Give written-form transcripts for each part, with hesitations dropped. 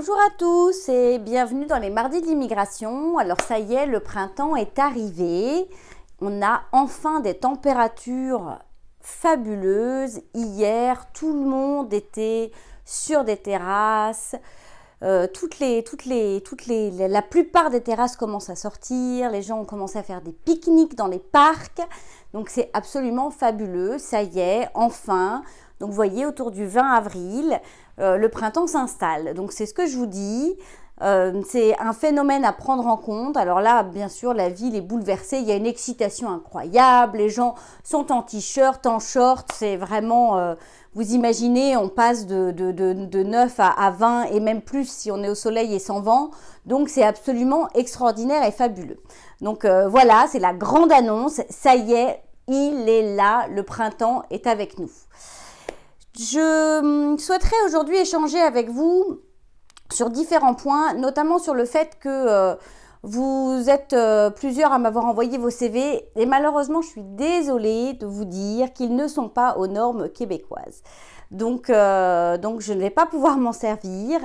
Bonjour à tous et bienvenue dans les mardis de l'immigration. Alors ça y est, le printemps est arrivé. On a enfin des températures fabuleuses. Hier, tout le monde était sur des terrasses. La plupart des terrasses commencent à sortir. Les gens ont commencé à faire des pique-niques dans les parcs. Donc c'est absolument fabuleux. Ça y est, enfin. Donc vous voyez, autour du 20 avril, le printemps s'installe. Donc c'est ce que je vous dis. C'est un phénomène à prendre en compte. Alors là, bien sûr, la ville est bouleversée. Il y a une excitation incroyable. Les gens sont en t-shirt, en short. C'est vraiment... vous imaginez, on passe de 9 à 20 et même plus si on est au soleil et sans vent. Donc c'est absolument extraordinaire et fabuleux. Donc voilà, c'est la grande annonce. Ça y est, il est là. Le printemps est avec nous. Je souhaiterais aujourd'hui échanger avec vous sur différents points, notamment sur le fait que vous êtes plusieurs à m'avoir envoyé vos CV et malheureusement je suis désolée de vous dire qu'ils ne sont pas aux normes québécoises. Donc je ne vais pas pouvoir m'en servir,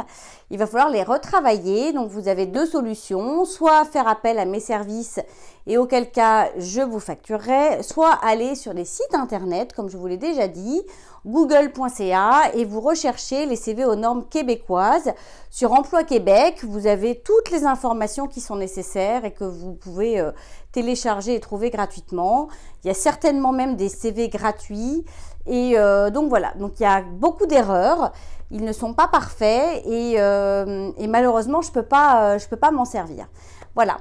il va falloir les retravailler. Donc vous avez deux solutions, soit faire appel à mes services et auquel cas je vous facturerai, soit aller sur les sites internet comme je vous l'ai déjà dit, google.ca, et vous recherchez les CV aux normes québécoises. Sur Emploi Québec, vous avez toutes les informations qui sont nécessaires et que vous pouvez télécharger et trouver gratuitement. Il y a certainement même des CV gratuits. Et donc voilà, donc il y a beaucoup d'erreurs, ils ne sont pas parfaits et malheureusement je peux pas m'en servir. Voilà.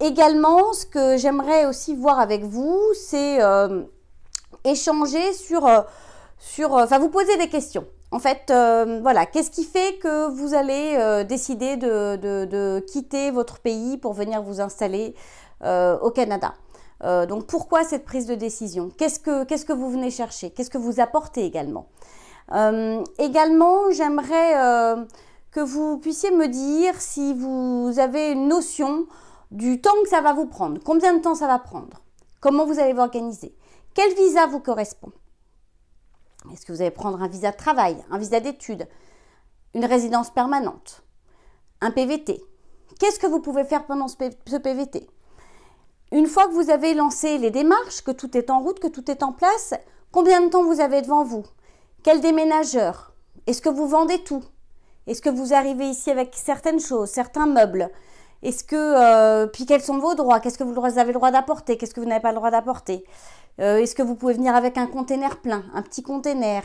Également, ce que j'aimerais aussi voir avec vous, c'est échanger enfin vous poser des questions. En fait, voilà, qu'est-ce qui fait que vous allez décider de quitter votre pays pour venir vous installer au Canada? Donc pourquoi cette prise de décision? Qu'est-ce que vous venez chercher? Qu'est-ce que vous apportez également? Également, j'aimerais que vous puissiez me dire si vous avez une notion du temps que ça va vous prendre. Combien de temps ça va prendre? Comment vous allez vous organiser? Quel visa vous correspond? Est-ce que vous allez prendre un visa de travail, un visa d'études, une résidence permanente, un PVT? Qu'est-ce que vous pouvez faire pendant ce PVT? Une fois que vous avez lancé les démarches, que tout est en route, que tout est en place, combien de temps vous avez devant vous? Quel déménageur? Est-ce que vous vendez tout? Est-ce que vous arrivez ici avec certaines choses, certains meubles? Est-ce que puis quels sont vos droits? Qu'est-ce que vous avez le droit d'apporter? Qu'est-ce que vous n'avez pas le droit d'apporter? Est-ce que vous pouvez venir avec un container plein, un petit container?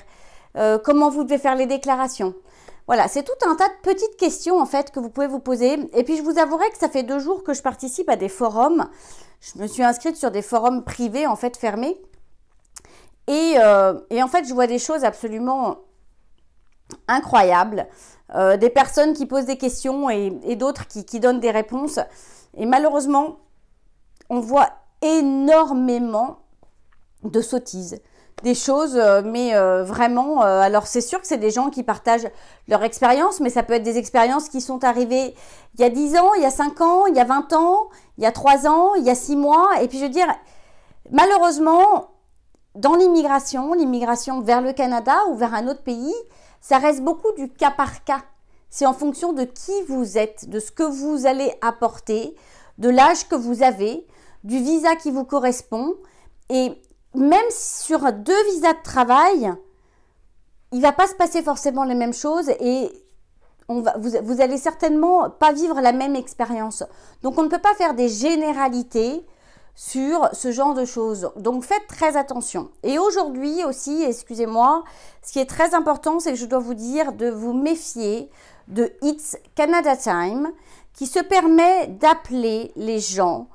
Comment vous devez faire les déclarations? Voilà, c'est tout un tas de petites questions en fait que vous pouvez vous poser. Et puis je vous avouerai que ça fait 2 jours que je participe à des forums. Je me suis inscrite sur des forums privés en fait fermés. Et en fait je vois des choses absolument incroyables. Des personnes qui posent des questions et d'autres qui donnent des réponses. Et malheureusement, on voit énormément de sottises. Des choses, mais vraiment, alors c'est sûr que c'est des gens qui partagent leur expérience, mais ça peut être des expériences qui sont arrivées il y a 10 ans, il y a 5 ans, il y a 20 ans, il y a 3 ans, il y a 6 mois. Et puis je veux dire, malheureusement, dans l'immigration vers le Canada ou vers un autre pays, ça reste beaucoup du cas par cas. C'est en fonction de qui vous êtes, de ce que vous allez apporter, de l'âge que vous avez, du visa qui vous correspond. Et même sur 2 visas de travail, il ne va pas se passer forcément les mêmes choses et vous allez certainement pas vivre la même expérience. Donc on ne peut pas faire des généralités sur ce genre de choses. Donc faites très attention. Et aujourd'hui aussi, excusez-moi, ce qui est très important, c'est que je dois vous dire de vous méfier de It's Canada Time, qui se permet d'appeler les gens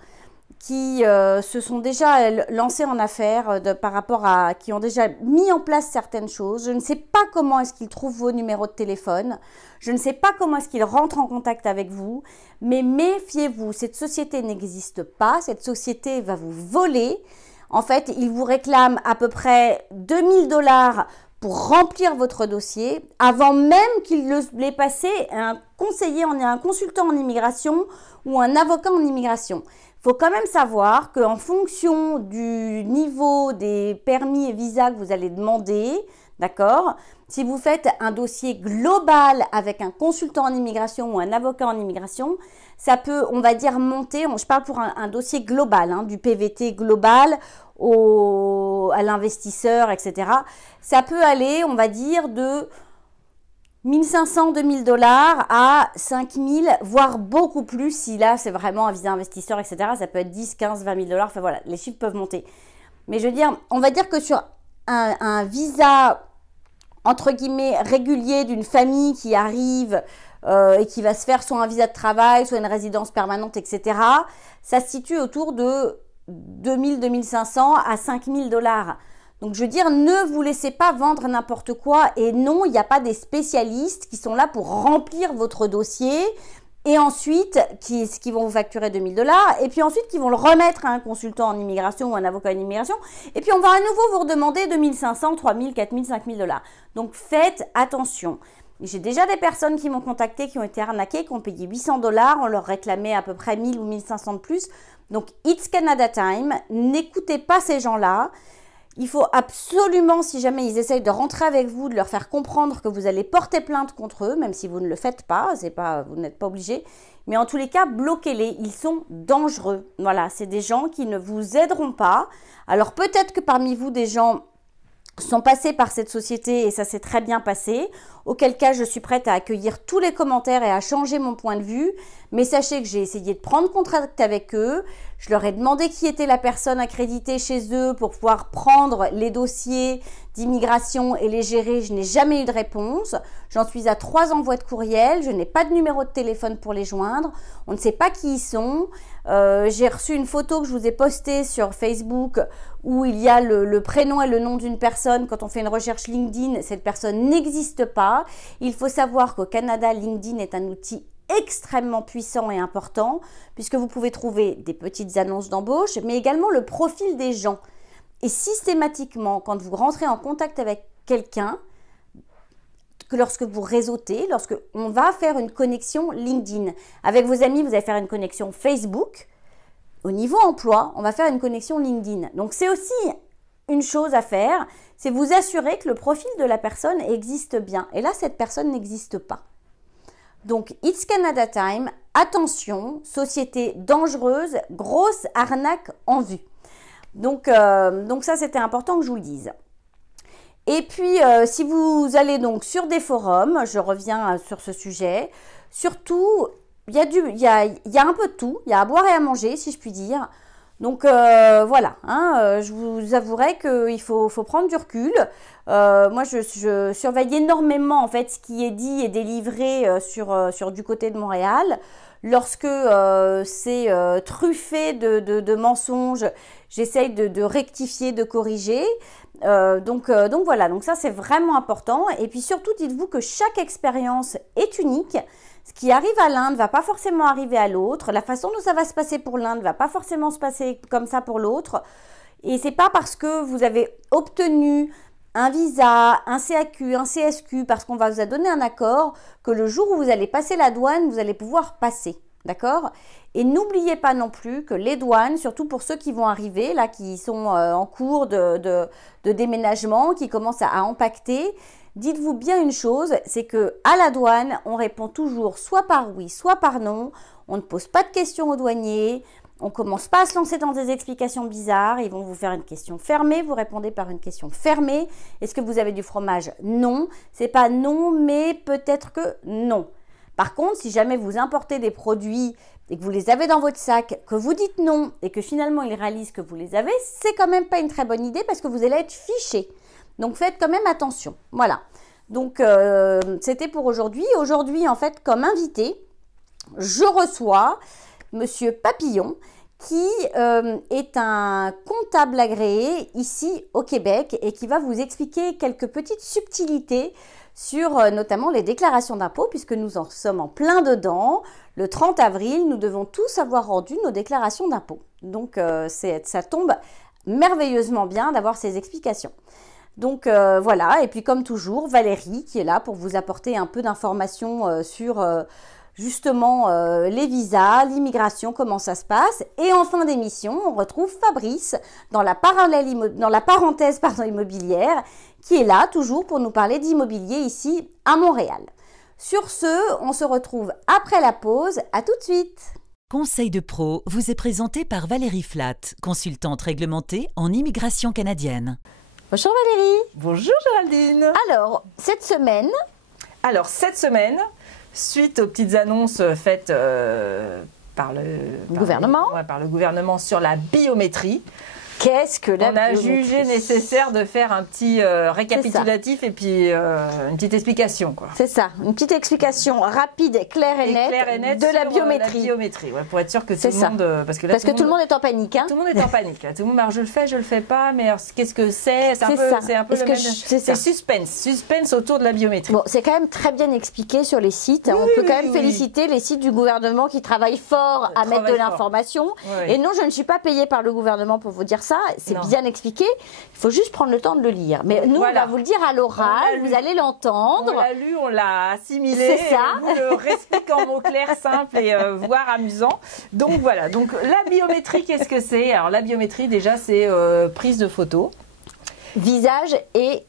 qui se sont déjà lancés en affaires par rapport à, qui ont déjà mis en place certaines choses. Je ne sais pas comment est-ce qu'ils trouvent vos numéros de téléphone. Je ne sais pas comment est-ce qu'ils rentrent en contact avec vous. Mais méfiez-vous, cette société n'existe pas. Cette société va vous voler. En fait, ils vous réclament à peu près 2000 $ pour remplir votre dossier avant même qu'il l'ait passé à un conseiller, un consultant en immigration ou un avocat en immigration. Il faut quand même savoir qu'en fonction du niveau des permis et visas que vous allez demander, d'accord, Si vous faites un dossier global avec un consultant en immigration ou un avocat en immigration, ça peut, on va dire, monter, je parle pour un dossier global, hein, du PVT global à l'investisseur, etc. Ça peut aller, on va dire, de 1500, 2000 $ à 5000, voire beaucoup plus si là, c'est vraiment un visa investisseur, etc. Ça peut être 10, 15, 20 000 $. Enfin voilà, les chiffres peuvent monter. Mais je veux dire, on va dire que sur un visa, entre guillemets, régulier d'une famille qui arrive et qui va se faire soit un visa de travail, soit une résidence permanente, etc., ça se situe autour de 2000, 2500 à 5000 $. Donc, je veux dire, ne vous laissez pas vendre n'importe quoi. Et non, il n'y a pas des spécialistes qui sont là pour remplir votre dossier et ensuite qui vont vous facturer 2000 $ et puis ensuite qui vont le remettre à un consultant en immigration ou un avocat en immigration. Et puis, on va à nouveau vous redemander 2500, 3000, 4000, 5000 $. Donc, faites attention. J'ai déjà des personnes qui m'ont contacté, qui ont été arnaquées, qui ont payé 800 $. On leur réclamait à peu près 1000 ou 1500 de plus. Donc, it's Canada time. N'écoutez pas ces gens-là. Il faut absolument, si jamais ils essayent de rentrer avec vous, de leur faire comprendre que vous allez porter plainte contre eux, même si vous ne le faites pas, vous n'êtes pas obligé. Mais en tous les cas, bloquez-les, ils sont dangereux. Voilà, c'est des gens qui ne vous aideront pas. Alors peut-être que parmi vous, des gens sont passés par cette société et ça s'est très bien passé, auquel cas je suis prête à accueillir tous les commentaires et à changer mon point de vue, mais sachez que j'ai essayé de prendre contact avec eux, je leur ai demandé qui était la personne accréditée chez eux pour pouvoir prendre les dossiers d'immigration et les gérer, je n'ai jamais eu de réponse, j'en suis à 3 envois de courriel, je n'ai pas de numéro de téléphone pour les joindre, on ne sait pas qui ils sont, j'ai reçu une photo que je vous ai postée sur Facebook où il y a le prénom et le nom d'une personne. Quand on fait une recherche LinkedIn, cette personne n'existe pas. Il faut savoir qu'au Canada, LinkedIn est un outil extrêmement puissant et important puisque vous pouvez trouver des petites annonces d'embauche, mais également le profil des gens. Et systématiquement, quand vous rentrez en contact avec quelqu'un, que lorsque vous réseautez, lorsque on va faire une connexion LinkedIn. Avec vos amis, vous allez faire une connexion Facebook. Au niveau emploi, on va faire une connexion LinkedIn. Donc, c'est aussi une chose à faire, c'est vous assurer que le profil de la personne existe bien. Et là, cette personne n'existe pas. Donc, It's Canada Time, attention, société dangereuse, grosse arnaque en vue. Donc ça, c'était important que je vous le dise. Et puis, si vous allez donc sur des forums, je reviens sur ce sujet, surtout, il y a un peu de tout, il y a à boire et à manger, si je puis dire. Donc, voilà, hein, je vous avouerai qu'il faut prendre du recul. Moi, je surveille énormément, en fait, ce qui est dit et délivré sur du côté de Montréal. Lorsque c'est truffé de mensonges, j'essaye de rectifier, de corriger. Donc voilà, donc ça c'est vraiment important. Et puis surtout, dites-vous que chaque expérience est unique. Ce qui arrive à l'un ne va pas forcément arriver à l'autre. La façon dont ça va se passer pour l'un ne va pas forcément se passer comme ça pour l'autre. Et c'est pas parce que vous avez obtenu un visa, un CAQ, un CSQ, parce qu'on vous a donné un accord, que le jour où vous allez passer la douane, vous allez pouvoir passer. D'accord? Et n'oubliez pas non plus que les douanes, surtout pour ceux qui vont arriver, là, qui sont en cours de déménagement, qui commencent à impacter, dites-vous bien une chose, c'est que à la douane, on répond toujours soit par oui, soit par non. On ne pose pas de questions aux douaniers. On ne commence pas à se lancer dans des explications bizarres. Ils vont vous faire une question fermée. Vous répondez par une question fermée. Est-ce que vous avez du fromage? Non. C'est pas non, mais peut-être que non. Par contre, si jamais vous importez des produits et que vous les avez dans votre sac, que vous dites non et que finalement ils réalisent que vous les avez, c'est quand même pas une très bonne idée parce que vous allez être fiché. Donc faites quand même attention. Voilà. Donc c'était pour aujourd'hui. Aujourd'hui, en fait, comme invité, je reçois Monsieur Papillon, qui est un comptable agréé ici au Québec et qui va vous expliquer quelques petites subtilités sur notamment les déclarations d'impôts, puisque nous en sommes en plein dedans. Le 30 avril, nous devons tous avoir rendu nos déclarations d'impôts. Donc, ça tombe merveilleusement bien d'avoir ces explications. Donc, voilà. Et puis, comme toujours, Valérie qui est là pour vous apporter un peu d'informations sur justement les visas, l'immigration, comment ça se passe. Et en fin d'émission, on retrouve Fabrice dans la parenthèse immobilière, qui est là toujours pour nous parler d'immobilier ici à Montréal. Sur ce, on se retrouve après la pause. À tout de suite. Conseil de pro vous est présenté par Valérie Flatt, consultante réglementée en immigration canadienne. Bonjour Valérie. Bonjour Géraldine. Alors, cette semaine, suite aux petites annonces faites par le gouvernement sur la biométrie, qu'est-ce que la on a biométrie? jugé nécessaire de faire un petit récapitulatif et puis une petite explication, quoi. C'est ça, une petite explication rapide, claire et nette de la biométrie. Ouais, pour être sûr que tout le monde... Parce que tout le monde est en panique. Hein. Tout le monde est en panique. Tout le monde, alors, je le fais pas, mais qu'est-ce que c'est? C'est un peu le même... C'est suspense autour de la biométrie. Bon, c'est quand même très bien expliqué sur les sites. On peut quand même féliciter les sites du gouvernement qui travaillent fort à mettre de l'information. Et non, je ne suis pas payée par le gouvernement pour vous dire ça, c'est bien expliqué. Il faut juste prendre le temps de le lire. Mais nous, on va vous le dire à l'oral, vous allez l'entendre. On l'a lu, on l'a assimilé. C'est ça. On vous le réexplique en mots clairs, simples et voire amusants. Donc voilà. Donc la biométrie, qu'est-ce que c'est? Alors la biométrie, déjà, c'est prise de photos, visage et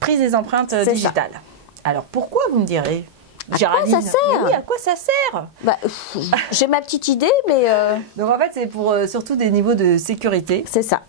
prise des empreintes digitales. Ça. Alors pourquoi, vous me direz? À quoi ça sert? Oui, à quoi ça sert? J'ai ma petite idée, mais... Donc en fait, c'est pour surtout des niveaux de sécurité. C'est ça.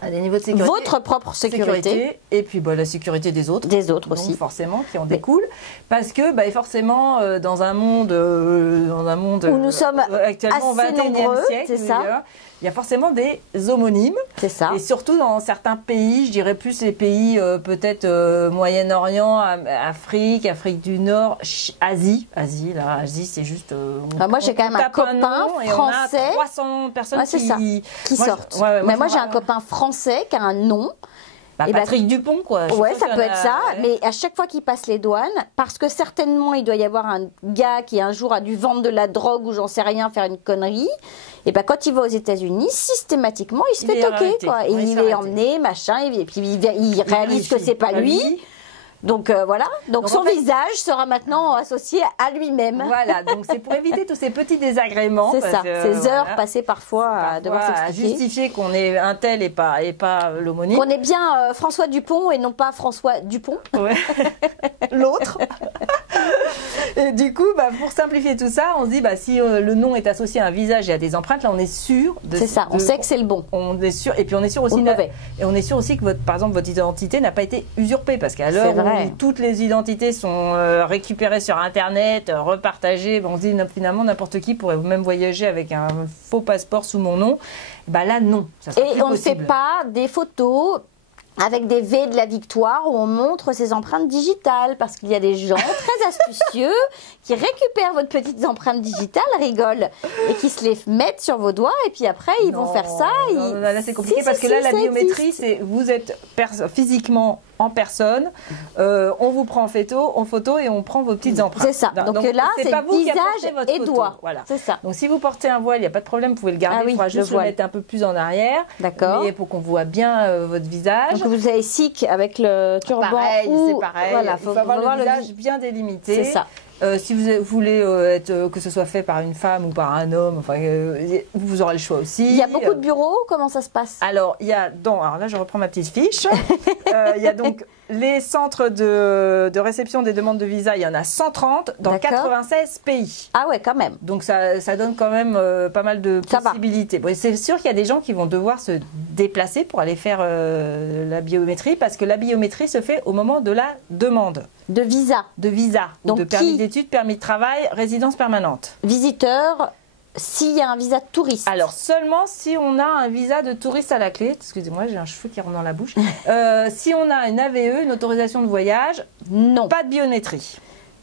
Des niveaux de sécurité. Votre propre sécurité. Et puis la sécurité des autres. Des autres donc, aussi. Forcément, qui en découlent. Parce que forcément, dans un monde où nous sommes actuellement au XXIe siècle, c'est ça. Il y a forcément des homonymes. C'est ça. Et surtout dans certains pays, je dirais plus les pays peut-être Moyen-Orient, Afrique du Nord, Asie. Asie, c'est juste... moi, j'ai quand même un copain français. Et on a 300 personnes qui sortent. Mais moi, j'ai un copain français qui a un nom. Patrick Dupont, quoi. Ouais, ça peut être ça. Mais à chaque fois qu'il passe les douanes, parce que certainement, il doit y avoir un gars qui un jour a dû vendre de la drogue ou j'en sais rien, faire une connerie. Et quand il va aux États-Unis, systématiquement, il se fait toquer, quoi. Et il est emmené, machin, et puis il réalise que c'est pas lui. Donc voilà, donc son visage sera maintenant associé à lui-même. Voilà, donc c'est pour éviter tous ces petits désagréments. C'est ça, ces heures passées parfois à devoir s'expliquer. À justifier qu'on est un tel et pas l'homonyme. Qu'on est bien François Dupont et non pas François Dupont. Ouais. L'autre. Et du coup, pour simplifier tout ça, on se dit si le nom est associé à un visage et à des empreintes, là on est sûr. C'est ça, on sait que c'est le bon. On est sûr, et puis on est sûr aussi. Et on est sûr aussi que par exemple votre identité n'a pas été usurpée, parce qu'à l'heure où toutes les identités sont récupérées sur Internet, repartagées, on se dit finalement n'importe qui pourrait même voyager avec un faux passeport sous mon nom. Là non. Ça sera et on ne fait pas des photos avec des V de la victoire où on montre ses empreintes digitales, parce qu'il y a des gens très astucieux qui récupèrent votre petite empreinte digitale, rigolent, et qui se les mettent sur vos doigts, et puis après ils vont faire ça. Là c'est compliqué parce que là la biométrie, c'est vous êtes physiquement en personne, on vous prend en photo et on prend vos petites empreintes. C'est ça. Donc là, c'est visage et doigts. Voilà. C'est ça. Donc si vous portez un voile, il n'y a pas de problème, vous pouvez le garder. Il faudra juste le mettre un peu plus en arrière. D'accord. Mais pour qu'on voit bien votre visage. Donc vous avez sikh avec le turban. C'est pareil. Voilà, il faut avoir le visage bien délimité. C'est ça. Si vous voulez que ce soit fait par une femme ou par un homme, vous aurez le choix aussi. Il y a beaucoup de bureaux, comment ça se passe? Alors, alors là, je reprends ma petite fiche. Il y a donc les centres de réception des demandes de visa, il y en a 130 dans 96 pays. Ah ouais, quand même. Donc ça donne quand même pas mal de possibilités. Bon, c'est sûr qu'il y a des gens qui vont devoir se déplacer pour aller faire la biométrie, parce que la biométrie se fait au moment de la demande. De visa. Donc de permis d'études, permis de travail, résidence permanente. Visiteur, s'il y a un visa de touriste. Alors seulement si on a un visa de touriste à la clé. Excusez-moi, j'ai un cheveu qui rentre dans la bouche. Si on a une AVE, une autorisation de voyage, non. Pas de biométrie.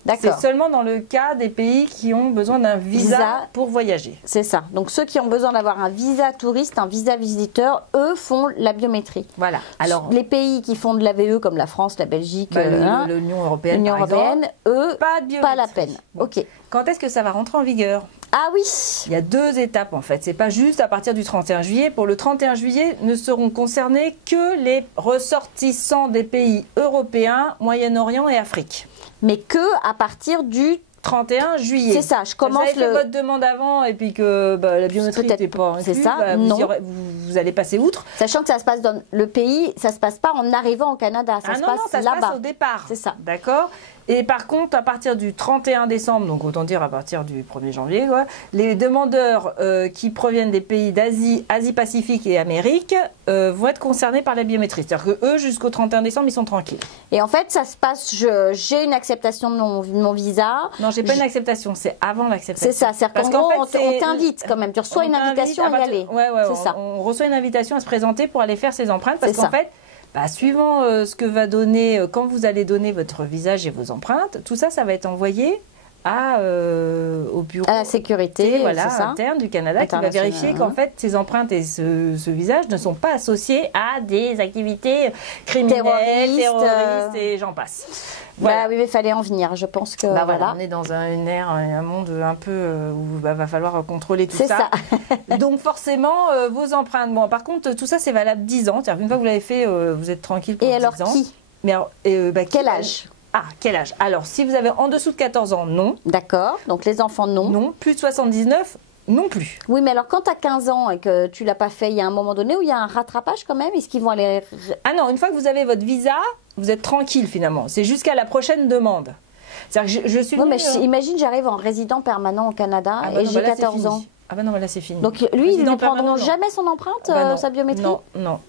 D'accord. C'est seulement dans le cas des pays qui ont besoin d'un visa pour voyager. C'est ça. Donc ceux qui ont besoin d'avoir un visa touriste, un visa visiteur, eux font la biométrie. Voilà. Alors les pays qui font de l'AVE comme la France, la Belgique, l'Union européenne, eux, pas la peine. Bon. Ok. Quand est-ce que ça va rentrer en vigueur? Ah oui. Il y a 2 étapes en fait. C'est pas juste à partir du 31 juillet. Pour le 31 juillet, ne seront concernés que les ressortissants des pays européens, Moyen-Orient et Afrique. Mais que à partir du 31 juillet. C'est ça, je commence vous avez fait votre demande avant et puis que la biométrie n'était pas inclue, c'est ça, vous allez passer outre. Sachant que ça se passe dans le pays, ça se passe pas en arrivant au Canada, ça se passe ça là-bas. se passe au départ. C'est ça. D'accord. Et par contre, à partir du 31 décembre, donc autant dire à partir du 1er janvier, les demandeurs qui proviennent des pays d'Asie, Asie-Pacifique et Amérique vont être concernés par la biométrie. C'est-à-dire que eux, jusqu'au 31 décembre, ils sont tranquilles. Et en fait, ça se passe, j'ai une acceptation de mon visa. Non, j'ai pas une acceptation, c'est avant l'acceptation. C'est ça, c'est-à-dire qu'en gros, on t'invite quand même. Tu reçois une invitation à y aller. C'est ça. On reçoit une invitation à se présenter pour aller faire ses empreintes parce qu'en fait, suivant ce que va donner, quand vous allez donner votre visage et vos empreintes, tout ça, ça va être envoyé au bureau à la sécurité interne du Canada qui va vérifier qu'en fait ces empreintes et ce visage ne sont pas associés à des activités criminelles, terroristes et j'en passe. Voilà. Oui, mais il fallait en venir. Je pense que on est dans un monde un peu où va falloir contrôler tout ça. Donc forcément, vos empreintes. Bon, par contre, tout ça c'est valable 10 ans. C'est-à-dire qu'une fois que vous l'avez fait, vous êtes tranquille pour 10 ans. Et alors qui? Mais alors, quel âge? Ah, quel âge? Alors, si vous avez en dessous de 14 ans, non. D'accord. Donc les enfants, non. Non. Plus de 79, non plus. Oui, mais alors quand tu as 15 ans et que tu l'as pas fait, il y a un moment donné où il y a un rattrapage quand même? Est-ce qu'ils vont aller... Ah non, une fois que vous avez votre visa, vous êtes tranquille finalement. C'est jusqu'à la prochaine demande. C'est-à-dire que je suis... Oui, mais imagine, j'arrive en résident permanent au Canada et j'ai 14 ans. Ah ben non, mais là c'est fini. Donc lui, ils ne prendront jamais son empreinte, sa biométrie? Non.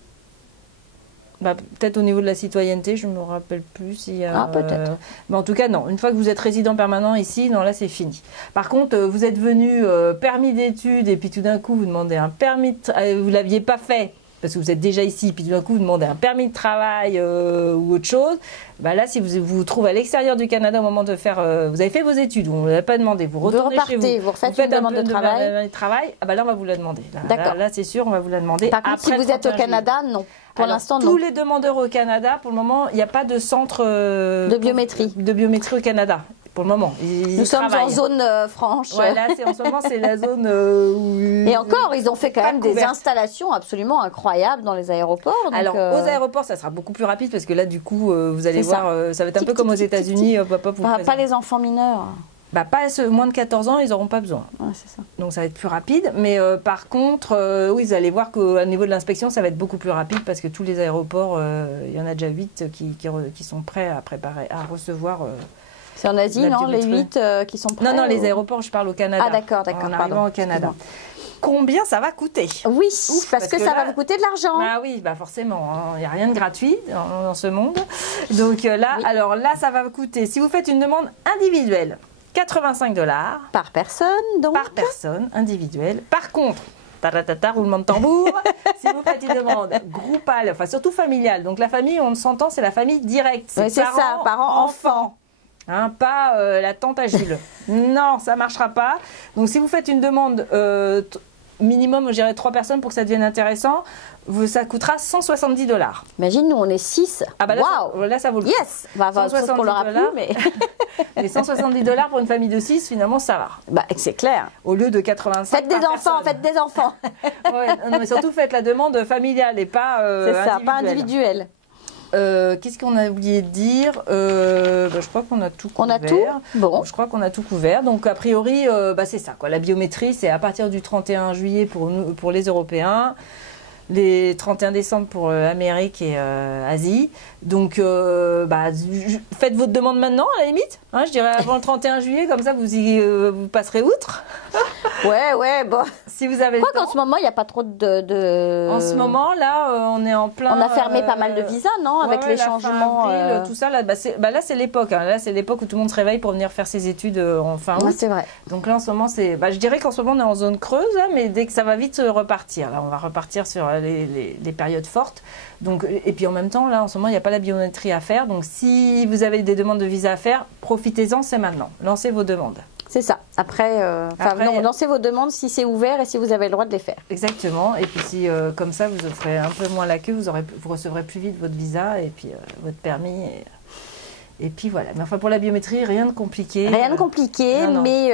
Peut-être au niveau de la citoyenneté, je ne me rappelle plus s'il y a... peut-être. Mais en tout cas, non. Une fois que vous êtes résident permanent ici, non, là, c'est fini. Par contre, vous êtes venu permis d'études et puis tout d'un coup, vous demandez un permis... vous ne l'aviez pas fait parce que vous êtes déjà ici, puis tout d'un coup, vous demandez un permis de travail ou autre chose. Là, si vous vous trouvez à l'extérieur du Canada au moment de faire... vous avez fait vos études, on ne vous l'a pas demandé, vous retournez chez vous. Vous refaites une demande de travail. Là, on va vous la demander. D'accord. Là, c'est sûr, on va vous la demander. Par contre, si vous êtes au Canada, non. Pour l'instant, non. Tous les demandeurs au Canada, pour le moment, il n'y a pas de centre de biométrie au Canada. Pour le moment, nous sommes en zone franche. Voilà, en ce moment, c'est la zone où... Et encore, ils ont fait quand même des installations absolument incroyables dans les aéroports. Donc alors, aux aéroports, ça sera beaucoup plus rapide parce que là, du coup, vous allez voir, ça va être un peu comme aux États-Unis. Pas les enfants mineurs. Pas moins de 14 ans, ils n'auront pas besoin. Ouais, c'est ça. Donc ça va être plus rapide. Mais par contre, oui, vous allez voir qu'au niveau de l'inspection, ça va être beaucoup plus rapide parce que tous les aéroports, il y en a déjà 8 qui sont prêts à recevoir... c'est en Asie, non? Les 8 qui sont prêts? Non, les aéroports, je parle au Canada. Ah d'accord. En arrivant au Canada. Combien ça va coûter? Oui, parce que ça va vous coûter de l'argent. Ah oui, forcément. Il n'y a rien de gratuit dans ce monde. Donc là, alors là, ça va vous coûter, si vous faites une demande individuelle, 85 $. Par personne, donc? Par personne, individuelle. Par contre, roulement de tambour, si vous faites une demande groupale, enfin surtout familiale, donc la famille, on s'entend, c'est la famille directe. C'est ça, parents-enfants. Pas la tante à Jules. Non, ça ne marchera pas. Donc si vous faites une demande minimum, je dirais 3 personnes pour que ça devienne intéressant, ça coûtera 170 $. Imagine, nous on est 6. Là, ça vaut le coup. Yes. 170 qu'on l'aura plus, mais... Les 170 $ pour une famille de 6, finalement, ça va. C'est clair. Au lieu de 85 faites des enfants. Non, mais surtout, faites la demande familiale et pas c'est ça, pas individuelle. Qu'est-ce qu'on a oublié de dire? Je crois qu'on a tout couvert. On a tout? Bon. Je crois qu'on a tout couvert. Donc, a priori, c'est ça, quoi. La biométrie, c'est à partir du 31 juillet pour les Européens, les 31 décembre pour Amérique et Asie. Donc, faites votre demande maintenant, à la limite. Je dirais avant le 31 juillet, comme ça, vous passerez outre. Ouais, bon. Si vous avez qu'en ce moment, il n'y a pas trop de... En ce moment, là, on est en plein... On a fermé pas mal de visas, non? Avec les changements... avril, tout ça, là, là c'est l'époque. Là, c'est l'époque où tout le monde se réveille pour venir faire ses études en fin août. C'est vrai. Donc là, en ce moment, je dirais qu'en ce moment, on est en zone creuse, mais dès que ça va vite repartir. Là, on va repartir sur les périodes fortes. Donc, et puis en même temps, là, en ce moment, il n'y a pas la biométrie à faire. Donc, si vous avez des demandes de visa à faire, profitez-en, c'est maintenant. Lancez vos demandes. C'est ça. Après, lancez vos demandes si c'est ouvert et si vous avez le droit de les faire. Exactement. Et puis, si comme ça, vous ferez un peu moins la queue, vous recevrez plus vite votre visa et puis votre permis. Et puis voilà. Mais enfin, pour la biométrie, rien de compliqué. Rien de compliqué, non. Mais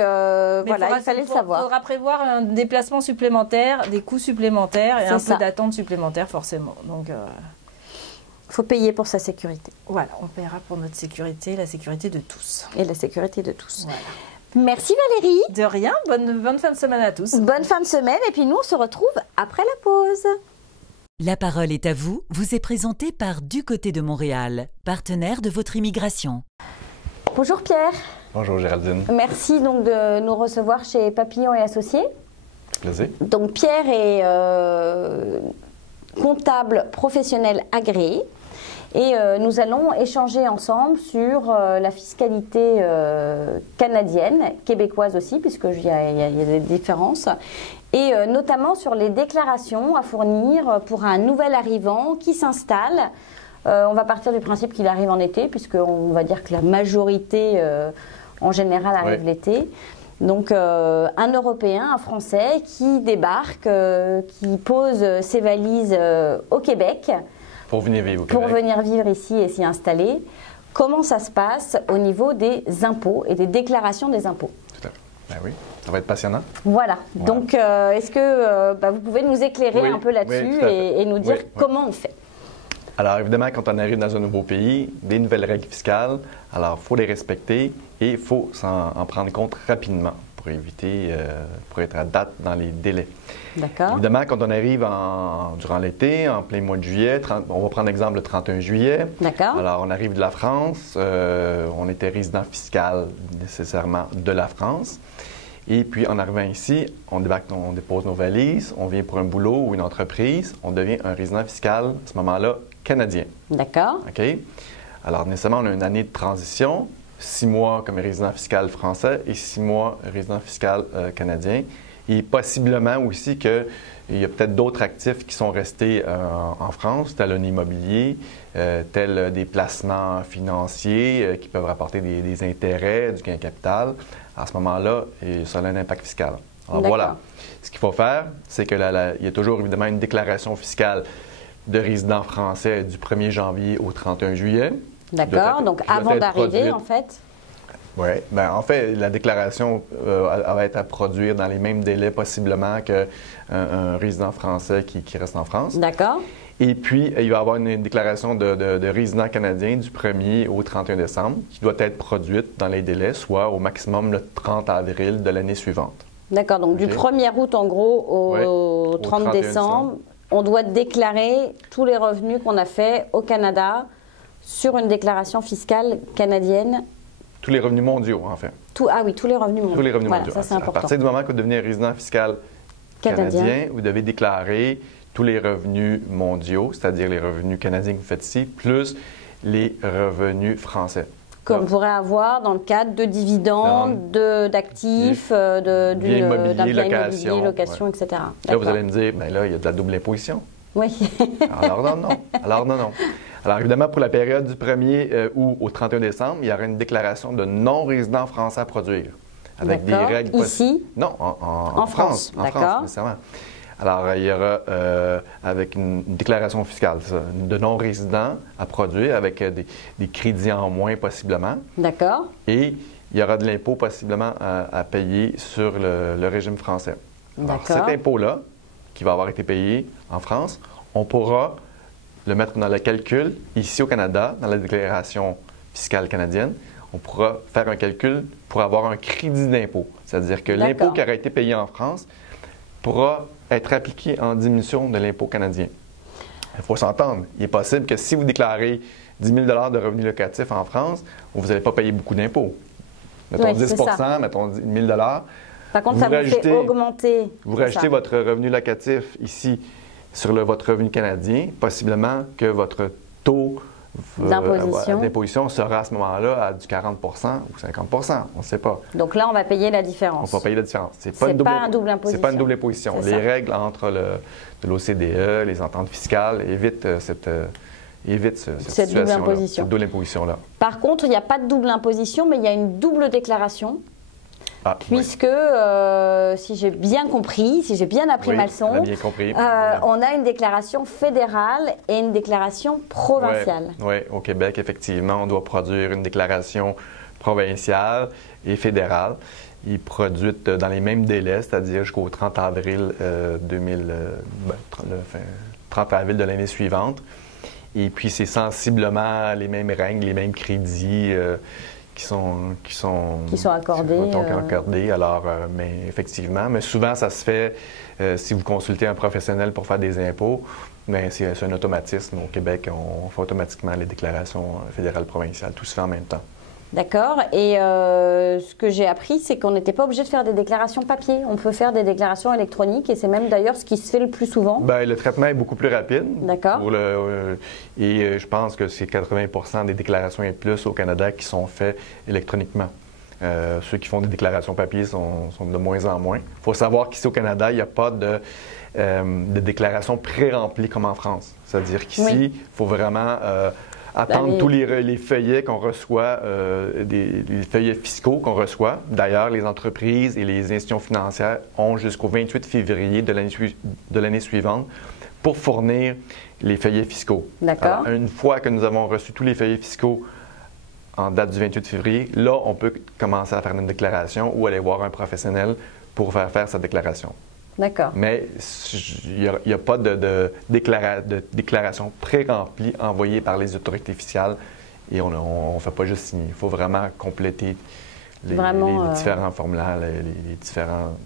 voilà, il fallait le savoir. Il faudra prévoir un déplacement supplémentaire, des coûts supplémentaires et un peu d'attente supplémentaire, forcément. Donc, il faut payer pour sa sécurité. Voilà, on paiera pour notre sécurité, la sécurité de tous. Et la sécurité de tous. Voilà. Merci Valérie. De rien, bonne fin de semaine à tous. Bonne fin de semaine et puis nous on se retrouve après la pause. La parole est à vous, vous est présentée par Du Côté de Montréal, partenaire de votre immigration. Bonjour Pierre. Bonjour Géraldine. Merci donc de nous recevoir chez Papillon et Associés. Plaisir. Donc Pierre est comptable professionnel agréé et nous allons échanger ensemble sur la fiscalité canadienne, québécoise aussi, puisqu'il y a des différences, et notamment sur les déclarations à fournir pour un nouvel arrivant qui s'installe. On va partir du principe qu'il arrive en été, puisqu'on va dire que la majorité en général arrive l'été. Donc un Européen, un Français qui débarque, qui pose ses valises au Québec. Pour venir vivre au Québec. Pour venir vivre ici et s'y installer. Comment ça se passe au niveau des impôts et des déclarations des impôts? Tout à fait. Ben oui, ça va être passionnant. Voilà. Donc est-ce que vous pouvez nous éclairer un peu là-dessus et nous dire comment on fait? Alors évidemment, quand on arrive dans un nouveau pays, des nouvelles règles fiscales, alors il faut les respecter et il faut en prendre compte rapidement pour éviter, pour être à date dans les délais. D'accord. Évidemment, quand on arrive durant l'été, en plein mois de juillet, on va prendre l'exemple le 31 juillet. D'accord. Alors on arrive de la France, on était résident fiscal nécessairement de la France. Et puis, en arrivant ici, on dépose nos valises, on vient pour un boulot ou une entreprise, on devient un résident fiscal, à ce moment-là, canadien. D'accord. OK? Alors, nécessairement, on a une année de transition, 6 mois comme résident fiscal français et 6 mois résident fiscal canadien. Et possiblement aussi qu'il y a peut-être d'autres actifs qui sont restés en France, tel un immobilier, tel des placements financiers qui peuvent rapporter des intérêts, du gain capital. À ce moment-là, ça a un impact fiscal. Alors voilà, ce qu'il faut faire, c'est qu'il y a toujours évidemment une déclaration fiscale de résident français du 1er janvier au 31 juillet. D'accord, donc avant d'arriver en fait? Oui, bien en fait, la déclaration elle va être à produire dans les mêmes délais possiblement qu'un résident français qui reste en France. D'accord. Et puis, il va y avoir une déclaration de résident canadien du 1er au 31 décembre qui doit être produite dans les délais, soit au maximum le 30 avril de l'année suivante. D'accord, donc du 1er août en gros au 30 décembre, on doit déclarer tous les revenus qu'on a fait au Canada sur une déclaration fiscale canadienne. Tous les revenus mondiaux, en fait. Ah oui, tous les revenus mondiaux. Tous les revenus mondiaux. Ça, c'est important. À partir du moment que vous devenez résident fiscal canadien, vous devez déclarer tous les revenus mondiaux, c'est-à-dire les revenus canadiens que vous faites ici, plus les revenus français. Qu'on pourrait avoir dans le cadre de dividendes, d'actifs, d'un bien immobilier, location, etc. Là, vous allez me dire, bien là, il y a de la double imposition. Oui. Alors non. Alors évidemment, pour la période du 1er août au 31 décembre, il y aura une déclaration de non-résident français à produire. Avec des règles ici? Non, en France. En France, nécessairement. Alors, il y aura avec une déclaration fiscale de non-résident à produire avec des crédits en moins possiblement. D'accord. Et il y aura de l'impôt possiblement à payer sur le régime français. Alors, cet impôt-là, qui va avoir été payé en France, on pourra le mettre dans le calcul ici au Canada, dans la déclaration fiscale canadienne. On pourra faire un calcul pour avoir un crédit d'impôt. C'est-à-dire que l'impôt qui aurait été payé en France pourra être appliqué en diminution de l'impôt canadien. Il faut s'entendre. Il est possible que si vous déclarez 10 000 $ de revenus locatifs en France, vous n'allez pas payer beaucoup d'impôts. Mettons 10 mettons 1 000 $. Par contre, ça vous fait augmenter. Vous rajoutez votre revenu locatif ici sur votre revenu canadien, possiblement que votre taux d'imposition sera à ce moment-là à du 40 ou 50 on ne sait pas. Donc là, on va payer la différence. On va payer la différence. Ce n'est pas une double imposition. C'est pas une double imposition. Les règles entre de l'OCDE, les ententes fiscales évitent cette double imposition. Cette double imposition-là. Par contre, il n'y a pas de double imposition, mais il y a une double déclaration. Puisque, si j'ai bien compris, si j'ai bien appris ma leçon, on a une déclaration fédérale et une déclaration provinciale. Oui, au Québec, effectivement, on doit produire une déclaration provinciale et fédérale, et produite dans les mêmes délais, c'est-à-dire jusqu'au 30 avril 30 avril de l'année suivante. Et puis, c'est sensiblement les mêmes règles, les mêmes crédits qui sont accordés. Accordés. Alors, mais effectivement, mais souvent, ça se fait si vous consultez un professionnel pour faire des impôts, mais c'est un automatisme. Au Québec, on fait automatiquement les déclarations fédérales, provinciales. Tout se fait en même temps. D'accord. Et ce que j'ai appris, c'est qu'on n'était pas obligé de faire des déclarations papier. On peut faire des déclarations électroniques et c'est même d'ailleurs ce qui se fait le plus souvent. Bien, le traitement est beaucoup plus rapide. D'accord. Et je pense que c'est 80% des déclarations et plus au Canada qui sont faites électroniquement. Ceux qui font des déclarations papier sont de moins en moins. Il faut savoir qu'ici au Canada, il n'y a pas de déclaration pré-remplie comme en France. C'est-à-dire qu'ici, il faut vraiment attendre tous les feuillets qu'on reçoit, les feuillets fiscaux qu'on reçoit. D'ailleurs, les entreprises et les institutions financières ont jusqu'au 28 février de l'année suivante pour fournir les feuillets fiscaux. D'accord. Une fois que nous avons reçu tous les feuillets fiscaux en date du 28 février, là, on peut commencer à faire une déclaration ou aller voir un professionnel pour faire sa déclaration. D'accord. Mais il n'y a pas de déclaration pré-remplie envoyée par les autorités fiscales et on ne fait pas juste signer. Il faut vraiment compléter les différents formulaires, les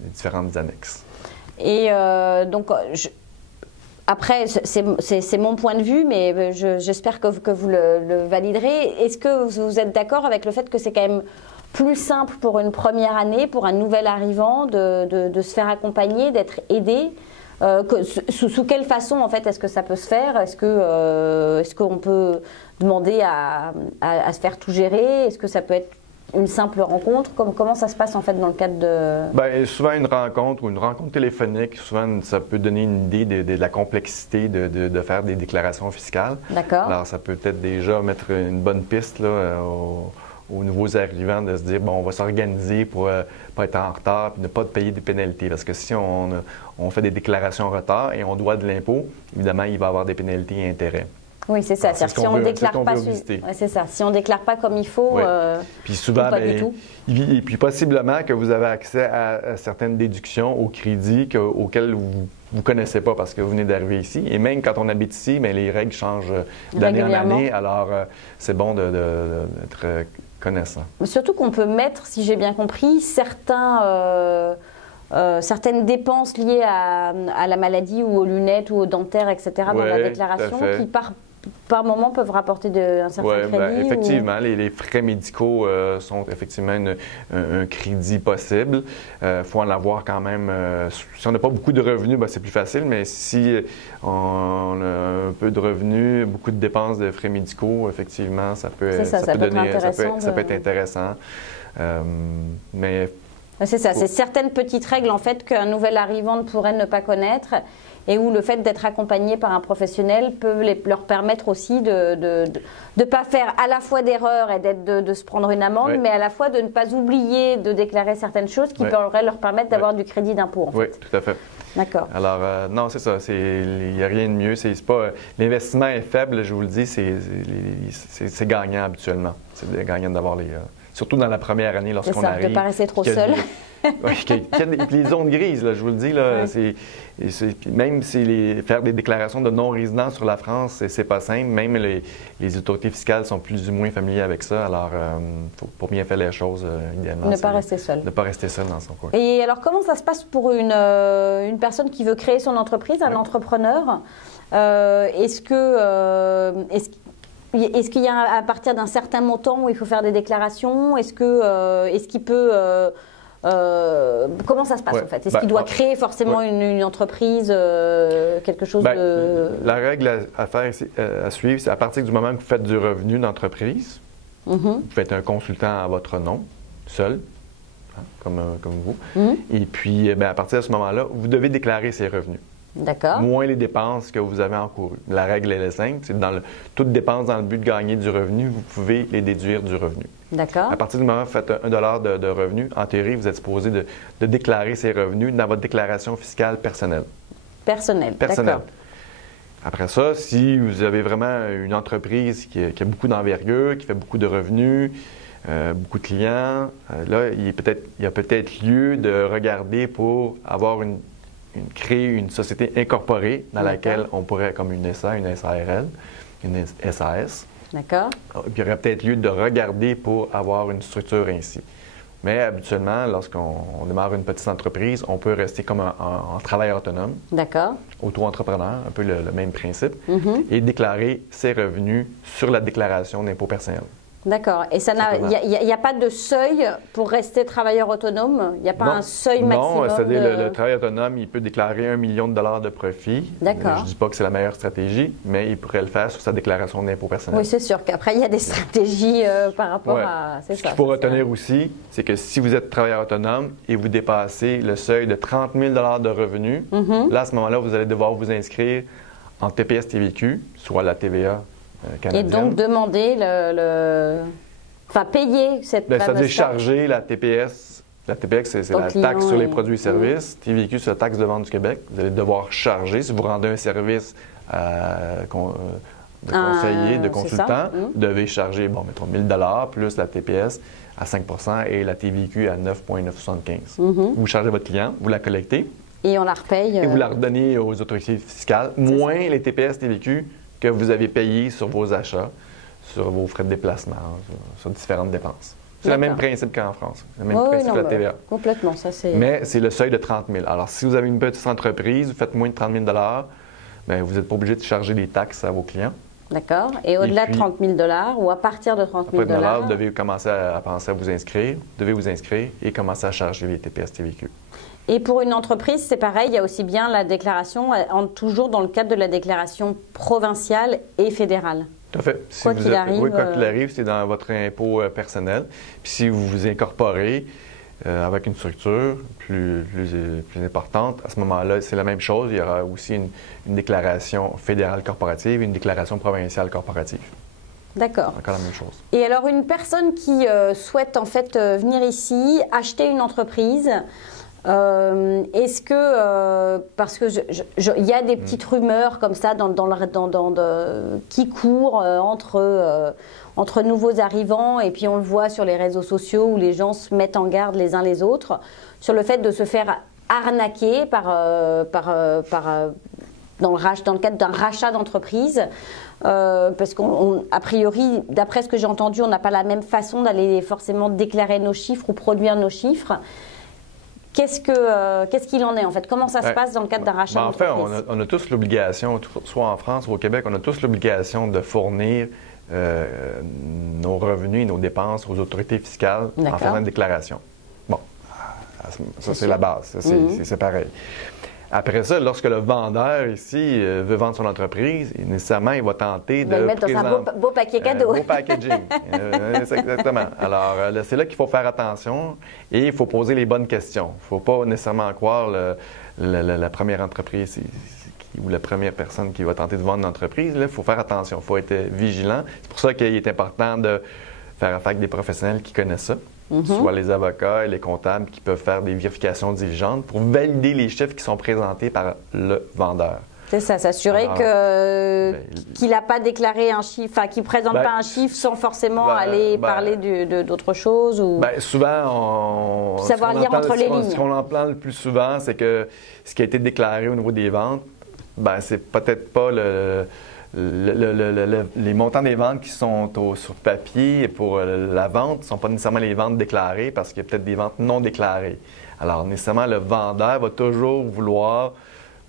différentes annexes. Et donc, après, c'est mon point de vue, mais j'espère que vous le validerez. Est-ce que vous êtes d'accord avec le fait que c'est quand même plus simple pour une première année, pour un nouvel arrivant, de se faire accompagner, d'être aidé? Sous quelle façon, en fait, est-ce que ça peut se faire? Est-ce qu'on peut demander à se faire tout gérer? Est-ce que ça peut être une simple rencontre? Comment ça se passe, en fait, dans le cadre de... Bien, souvent, une rencontre ou une rencontre téléphonique, souvent, ça peut donner une idée de la complexité de faire des déclarations fiscales. D'accord. Alors, ça peut peut-être déjà mettre une bonne piste là, aux nouveaux arrivants de se dire, bon, on va s'organiser pour pas être en retard et ne pas payer des pénalités. Parce que si on fait des déclarations en retard et on doit de l'impôt, évidemment, il va y avoir des pénalités et intérêts. Oui, c'est ça. Si on déclare pas, c'est ça. Si on déclare pas comme il faut, puis souvent, pas du tout. Et puis possiblement que vous avez accès à certaines déductions au crédit auxquelles vous ne connaissez pas parce que vous venez d'arriver ici. Et même quand on habite ici, mais les règles changent d'année en année. Alors, c'est bon d'être connaissant. Surtout qu'on peut mettre, si j'ai bien compris, certaines dépenses liées à la maladie ou aux lunettes ou aux dentaires, etc. dans la déclaration qui par moment peuvent rapporter un certain crédit. Effectivement, les frais médicaux sont effectivement un crédit possible. Il faut en avoir quand même. Si on n'a pas beaucoup de revenus, c'est plus facile, mais si on a un peu de revenus, beaucoup de dépenses de frais médicaux, effectivement, ça peut être intéressant. Mais c'est ça, c'est certaines petites règles en fait qu'un nouvel arrivant ne pourrait ne pas connaître et où le fait d'être accompagné par un professionnel peut leur permettre aussi de ne pas faire à la fois d'erreurs et de se prendre une amende, mais à la fois de ne pas oublier de déclarer certaines choses qui pourraient leur permettre d'avoir du crédit d'impôt. En fait. Oui, tout à fait. D'accord. Alors, non, c'est ça. Il n'y a rien de mieux. L'investissement est faible, je vous le dis, c'est gagnant habituellement. C'est gagnant d'avoir surtout dans la première année lorsqu'on arrive. De ne pas rester trop seul. Les zones grises, là, je vous le dis, là, même faire des déclarations de non-résidence sur la France, c'est pas simple. Même les autorités fiscales sont plus ou moins familiers avec ça. Alors, pour bien faire les choses, idéalement, ne pas rester seul. Ne pas rester seul dans son coin. Et alors, comment ça se passe pour une personne qui veut créer son entreprise, un entrepreneur? Est-ce qu'il y a à partir d'un certain montant où il faut faire des déclarations? Est-ce qu'il peut... comment ça se passe en fait? Est-ce qu'il doit créer forcément une entreprise, quelque chose de... La règle à suivre, c'est à partir du moment que vous faites du revenu d'entreprise, vous faites un consultant à votre nom, seul, hein, comme vous, et puis à partir de ce moment-là, vous devez déclarer ses revenus. D'accord. Moins les dépenses que vous avez encourues. La règle, elle est simple, c'est toute dépense dans le but de gagner du revenu, vous pouvez les déduire du revenu. D'accord. À partir du moment où vous faites $1 de revenu, en théorie, vous êtes supposé de déclarer ces revenus dans votre déclaration fiscale personnelle. Personnelle, d'accord. Après ça, si vous avez vraiment une entreprise qui a beaucoup d'envergure, qui fait beaucoup de revenus, beaucoup de clients, là, il y a peut-être lieu de regarder pour avoir créer une société incorporée dans laquelle on pourrait, comme une SA, une SARL, une SAS, D'accord. Il y aurait peut-être lieu de regarder pour avoir une structure ainsi. Mais habituellement, lorsqu'on démarre une petite entreprise, on peut rester comme un travailleur autonome. D'accord. Auto-entrepreneur, un peu le même principe, et déclarer ses revenus sur la déclaration d'impôt personnel. D'accord. Et il n'y a pas de seuil pour rester travailleur autonome? Il n'y a pas un seuil maximum? Non, c'est-à-dire le travailleur autonome, il peut déclarer 1 million de dollars de profit. D'accord. Je ne dis pas que c'est la meilleure stratégie, mais il pourrait le faire sur sa déclaration d'impôt personnel. Oui, c'est sûr qu'après, il y a des stratégies par rapport à... Ce qu'il faut retenir aussi, c'est que si vous êtes travailleur autonome et vous dépassez le seuil de 30 000 de revenus, là, à ce moment-là, vous allez devoir vous inscrire en TPS-TVQ, soit la TVA canadienne. Et donc demander enfin payer cette c'est-à-dire charger la TPS. La TPS, c'est la taxe sur les produits et services. TVQ, c'est la taxe de vente du Québec. Vous allez devoir charger, si vous rendez un service de conseiller, de consultant, vous devez charger, mettons 1 000 plus la TPS à 5 et la TVQ à 9,975. Vous chargez votre client, vous la collectez. Et on la repaye. Et vous la redonnez aux autorités fiscales, moins les TPS, TVQ que vous avez payé sur vos achats, sur vos frais de déplacement, sur différentes dépenses. C'est le même principe qu'en France. Le même principe que la TVA. Complètement, ça c'est... Mais c'est le seuil de 30 000. Alors, si vous avez une petite entreprise, vous faites moins de 30 000 bien, vous n'êtes pas obligé de charger des taxes à vos clients. D'accord. Et au-delà de 30 000 ou à partir de 30 000 vous devez commencer à penser à vous inscrire. Vous devez vous inscrire et commencer à charger les TPS, TVQ. Et pour une entreprise, c'est pareil, il y a aussi bien la déclaration, toujours dans le cadre de la déclaration provinciale et fédérale. Tout à fait. Quoi qu'il arrive, c'est dans votre impôt personnel. Puis si vous vous incorporez avec une structure plus importante, à ce moment-là, c'est la même chose. Il y aura aussi une déclaration fédérale corporative et une déclaration provinciale corporative. D'accord. Encore la même chose. Et alors, une personne qui souhaite en fait venir ici, acheter une entreprise, est-ce que, parce que il y a des petites rumeurs comme ça qui courent entre nouveaux arrivants, et puis on le voit sur les réseaux sociaux où les gens se mettent en garde les uns les autres sur le fait de se faire arnaquer dans le cadre d'un rachat d'entreprise. Parce qu'a priori, d'après ce que j'ai entendu, on n'a pas la même façon d'aller forcément déclarer nos chiffres ou produire nos chiffres. Qu'est-ce qu'il en est en fait? Comment ça se passe dans le cadre d'un rachat d'entreprise? En fait, on a tous l'obligation, soit en France ou au Québec, on a tous l'obligation de fournir nos revenus et nos dépenses aux autorités fiscales en faisant une déclaration. Bon, ça c'est la base, c'est pareil. Après ça, lorsque le vendeur ici veut vendre son entreprise, nécessairement, il va tenter de le mettre dans un beau paquet cadeau. Beau packaging. Exactement. Alors, c'est là qu'il faut faire attention et il faut poser les bonnes questions. Il ne faut pas nécessairement croire la première entreprise ou la première personne qui va tenter de vendre une entreprise. Il faut faire attention, il faut être vigilant. C'est pour ça qu'il est important de faire affaire avec des professionnels qui connaissent ça. Soit les avocats et les comptables qui peuvent faire des vérifications diligentes pour valider les chiffres qui sont présentés par le vendeur. C'est ça, s'assurer qu'il n'a pas déclaré un chiffre, enfin qu'il ne présente pas un chiffre sans forcément aller parler d'autre chose ou... Souvent, savoir lire entre les lignes. Ce qu'on entend le plus souvent, c'est que ce qui a été déclaré au niveau des ventes, c'est peut-être pas les montants des ventes qui sont sur papier pour la vente ne sont pas nécessairement les ventes déclarées parce qu'il y a peut-être des ventes non déclarées. Alors, nécessairement, le vendeur va toujours vouloir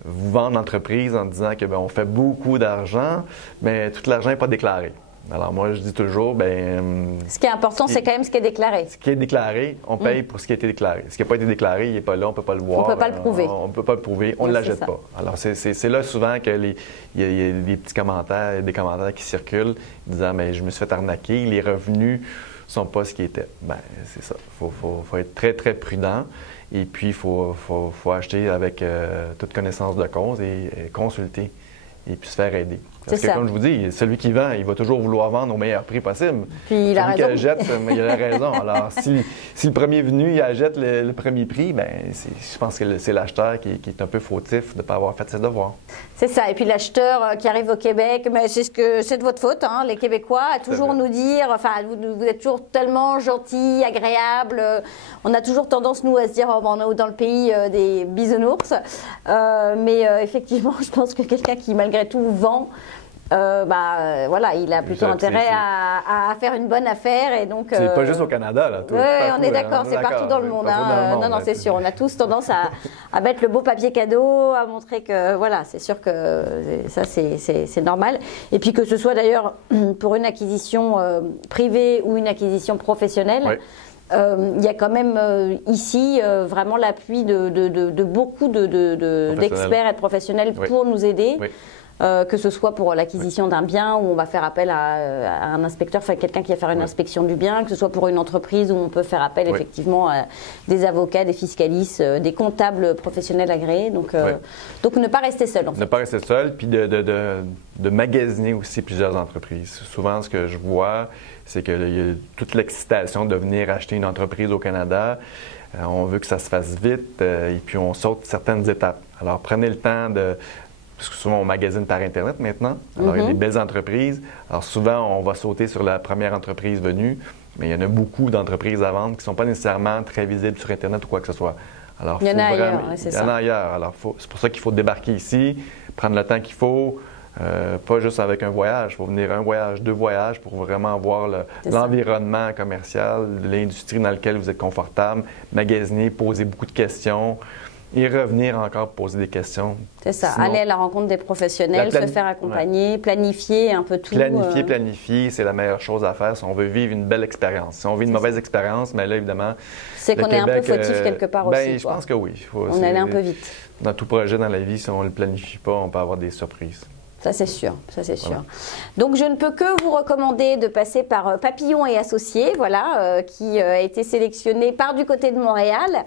vous vendre l'entreprise en disant que on fait beaucoup d'argent, mais tout l'argent n'est pas déclaré. Alors, moi, je dis toujours, ce qui est important, c'est quand même ce qui est déclaré. Ce qui est déclaré, on paye pour ce qui a été déclaré. Ce qui n'a pas été déclaré, il n'est pas là, on ne peut pas le voir. On ne peut pas le prouver. On ne peut pas le prouver, on ne l'achète pas. Alors, c'est là souvent qu'il y a des petits commentaires, des commentaires qui circulent disant, mais je me suis fait arnaquer, les revenus ne sont pas ce qu'ils étaient. C'est ça. Il faut être très, très prudent. Et puis, il faut acheter avec toute connaissance de cause et consulter et puis se faire aider. Parce que, comme je vous dis, celui qui vend, il va toujours vouloir vendre au meilleur prix possible. Puis il a raison. Celui qui achète, il a raison. Alors, si le premier venu, il achète le premier prix, je pense que c'est l'acheteur qui est un peu fautif de ne pas avoir fait ses devoirs. C'est ça. Et puis l'acheteur qui arrive au Québec, mais c'est de votre faute, hein, les Québécois, à toujours nous dire, enfin, vous êtes toujours tellement gentils, agréables. On a toujours tendance, nous, à se dire, on est dans le pays des bisounours. Mais effectivement, je pense que quelqu'un qui, malgré tout, vend, voilà, il a plutôt intérêt à faire une bonne affaire. Et donc, c'est pas juste au Canada, là. Oui, on est d'accord, c'est partout dans le monde. Non, c'est sûr. On a tous tendance à mettre le beau papier cadeau, à montrer que, voilà, c'est sûr que ça, c'est normal. Et puis que ce soit d'ailleurs pour une acquisition privée ou une acquisition professionnelle. Oui. Il y a quand même ici vraiment l'appui de beaucoup d'experts et de professionnels pour nous aider. Oui. Que ce soit pour l'acquisition d'un bien où on va faire appel à un inspecteur, enfin quelqu'un qui va faire une inspection du bien, que ce soit pour une entreprise où on peut faire appel effectivement à des avocats, des fiscalistes, des comptables professionnels agréés. Donc ne pas rester seul. En fait. Ne pas rester seul, puis de magasiner aussi plusieurs entreprises. Souvent, ce que je vois, c'est qu'il y a toute l'excitation de venir acheter une entreprise au Canada. On veut que ça se fasse vite et puis on saute certaines étapes. Alors, prenez le temps de... Parce que souvent, on magasine par Internet maintenant. Alors, il y a des belles entreprises. Alors, souvent, on va sauter sur la première entreprise venue, mais il y en a beaucoup d'entreprises à vendre qui ne sont pas nécessairement très visibles sur Internet ou quoi que ce soit. Alors, il y en a ailleurs, c'est ça. Il y en a ailleurs. Alors, c'est pour ça qu'il faut débarquer ici, prendre le temps qu'il faut, pas juste avec un voyage. Il faut venir un voyage, 2 voyages pour vraiment voir l'environnement commercial, l'industrie dans laquelle vous êtes confortable, magasiner, poser beaucoup de questions. Et revenir encore poser des questions. C'est ça, aller à la rencontre des professionnels, se faire accompagner, planifier un peu tout. Planifier, c'est la meilleure chose à faire si on veut vivre une belle expérience. Si on vit une mauvaise expérience, mais là, évidemment... C'est qu'on est un peu fautif quelque part aussi. Je pense que oui. On allait un peu vite. Dans tout projet dans la vie, si on ne le planifie pas, on peut avoir des surprises. Ça, c'est sûr. Ça, c'est sûr. Voilà. Donc, je ne peux que vous recommander de passer par Papillon et Associés, voilà, qui a été sélectionné par du côté de Montréal.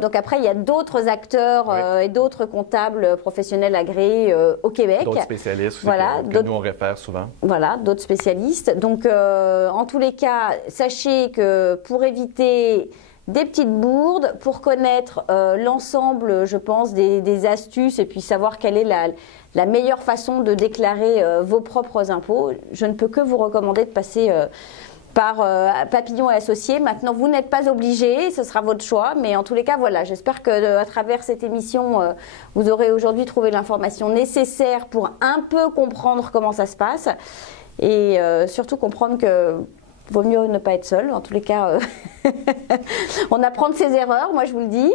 Donc, après, il y a d'autres acteurs et d'autres comptables professionnels agréés au Québec. D'autres spécialistes aussi que nous, on réfère souvent. Voilà, d'autres spécialistes. Donc, en tous les cas, sachez que pour éviter... des petites bourdes, pour connaître l'ensemble, je pense, des astuces et puis savoir quelle est la meilleure façon de déclarer vos propres impôts. Je ne peux que vous recommander de passer par Papillon et Associés. Maintenant, vous n'êtes pas obligé, ce sera votre choix, mais en tous les cas, voilà, j'espère qu'à travers cette émission, vous aurez aujourd'hui trouvé l'information nécessaire pour un peu comprendre comment ça se passe et surtout comprendre que vaut mieux ne pas être seul. En tous les cas, on apprend de ses erreurs, moi je vous le dis.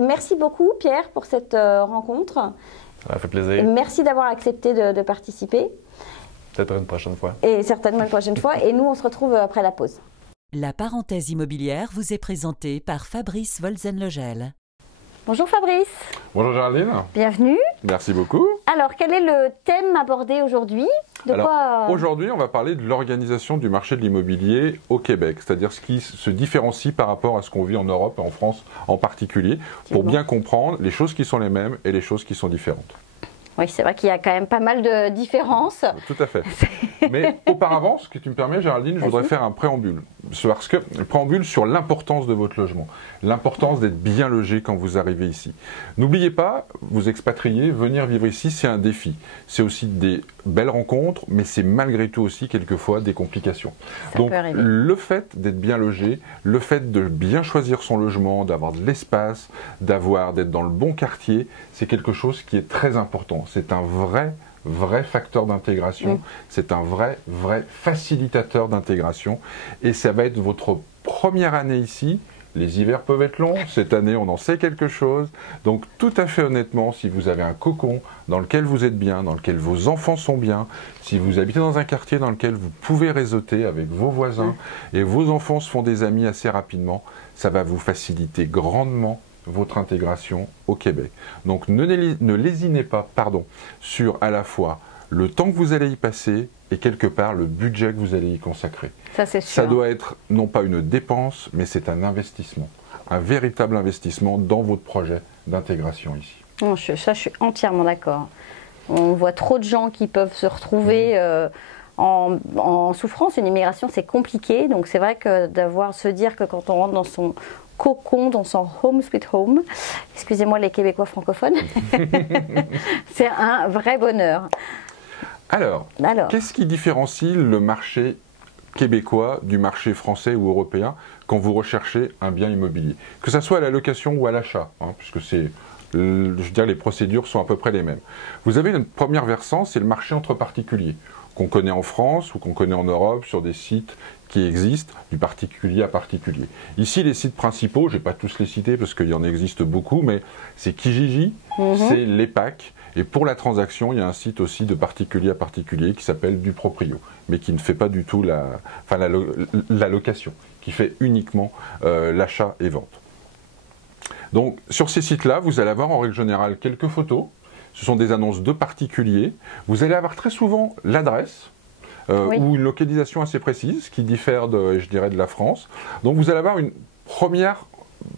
Merci beaucoup Pierre pour cette rencontre. Ça m'a fait plaisir. Merci d'avoir accepté de participer. Peut-être une prochaine fois. Et certainement une prochaine fois. Et nous, on se retrouve après la pause. La parenthèse immobilière vous est présentée par Fabrice Wolzenlogel. Bonjour Fabrice. Bonjour Géraldine. Bienvenue. Merci beaucoup. Alors, quel est le thème abordé aujourd'hui? Aujourd'hui, on va parler de l'organisation du marché de l'immobilier au Québec, c'est-à-dire ce qui se différencie par rapport à ce qu'on vit en Europe et en France en particulier, pour bien comprendre les choses qui sont les mêmes et les choses qui sont différentes. Oui, c'est vrai qu'il y a quand même pas mal de différences. Tout à fait. Mais auparavant, ce que tu me permets, Géraldine, je voudrais faire un préambule. Parce que le préambule sur l'importance de votre logement, l'importance d'être bien logé quand vous arrivez ici. N'oubliez pas, vous expatriés, venir vivre ici, c'est un défi. C'est aussi des belles rencontres, mais c'est malgré tout aussi quelquefois des complications. Donc le fait d'être bien logé, le fait de bien choisir son logement, d'avoir de l'espace, d'être dans le bon quartier, c'est quelque chose qui est très important. C'est un vrai facteur d'intégration, c'est un vrai facilitateur d'intégration et ça va être votre première année ici. Les hivers peuvent être longs, cette année on en sait quelque chose, donc tout à fait honnêtement, si vous avez un cocon dans lequel vous êtes bien, dans lequel vos enfants sont bien, si vous habitez dans un quartier dans lequel vous pouvez réseauter avec vos voisins et vos enfants se font des amis assez rapidement, ça va vous faciliter grandement votre intégration au Québec. Donc ne lésinez pas sur à la fois le temps que vous allez y passer et quelque part le budget que vous allez y consacrer. Ça, c'est sûr. Ça doit être non pas une dépense, mais c'est un investissement. Un véritable investissement dans votre projet d'intégration ici. Non, je suis entièrement d'accord. On voit trop de gens qui peuvent se retrouver en souffrance. Une immigration, c'est compliqué. Donc c'est vrai que se dire que quand on rentre dans son cocon, dans son home sweet home, excusez-moi les Québécois francophones, c'est un vrai bonheur. Alors, qu'est-ce qui différencie le marché québécois du marché français ou européen quand vous recherchez un bien immobilier? Que ce soit à la location ou à l'achat, puisque c'est je veux dire, les procédures sont à peu près les mêmes. Vous avez une première versant, c'est le marché entre particuliers, qu'on connaît en France ou qu'on connaît en Europe sur des sites qui existent, du particulier à particulier. Ici, les sites principaux, je ne vais pas tous les citer parce qu'il y en existe beaucoup, mais c'est Kijiji, c'est l'EPAC, et pour la transaction, il y a un site aussi de particulier à particulier qui s'appelle Du Proprio, mais qui ne fait pas du tout la location, qui fait uniquement l'achat et vente. Donc, sur ces sites-là, vous allez avoir en règle générale quelques photos. Ce sont des annonces de particuliers. Vous allez avoir très souvent l'adresse ou une localisation assez précise qui diffère, je dirais, de la France. Donc, vous allez avoir une première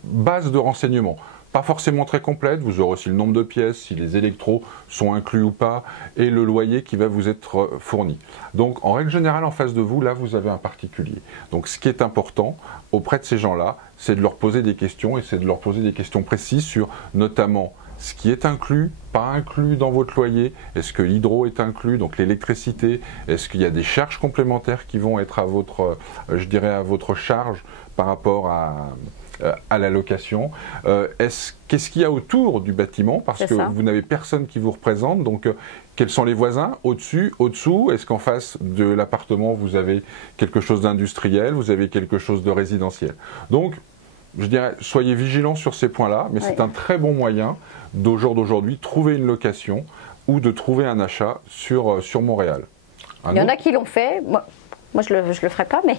base de renseignements. Pas forcément très complète. Vous aurez aussi le nombre de pièces, si les électros sont inclus ou pas, et le loyer qui va vous être fourni. Donc, en règle générale, en face de vous, là, vous avez un particulier. Donc, ce qui est important auprès de ces gens-là, c'est de leur poser des questions, et c'est de leur poser des questions précises sur, notamment, ce qui est inclus, pas inclus dans votre loyer, est-ce que l'hydro est inclus, donc l'électricité, est-ce qu'il y a des charges complémentaires qui vont être à votre, je dirais, à votre charge par rapport à la location, qu'est-ce qu'il y a autour du bâtiment, parce que vous n'avez personne qui vous représente, donc quels sont les voisins, au-dessus, au-dessous, est-ce qu'en face de l'appartement vous avez quelque chose d'industriel, vous avez quelque chose de résidentiel. Donc, je dirais, soyez vigilants sur ces points-là, mais c'est un très bon moyen d'aujourd'hui trouver une location ou de trouver un achat sur Montréal. Il y en a qui l'ont fait. Moi, je le ferai pas, mais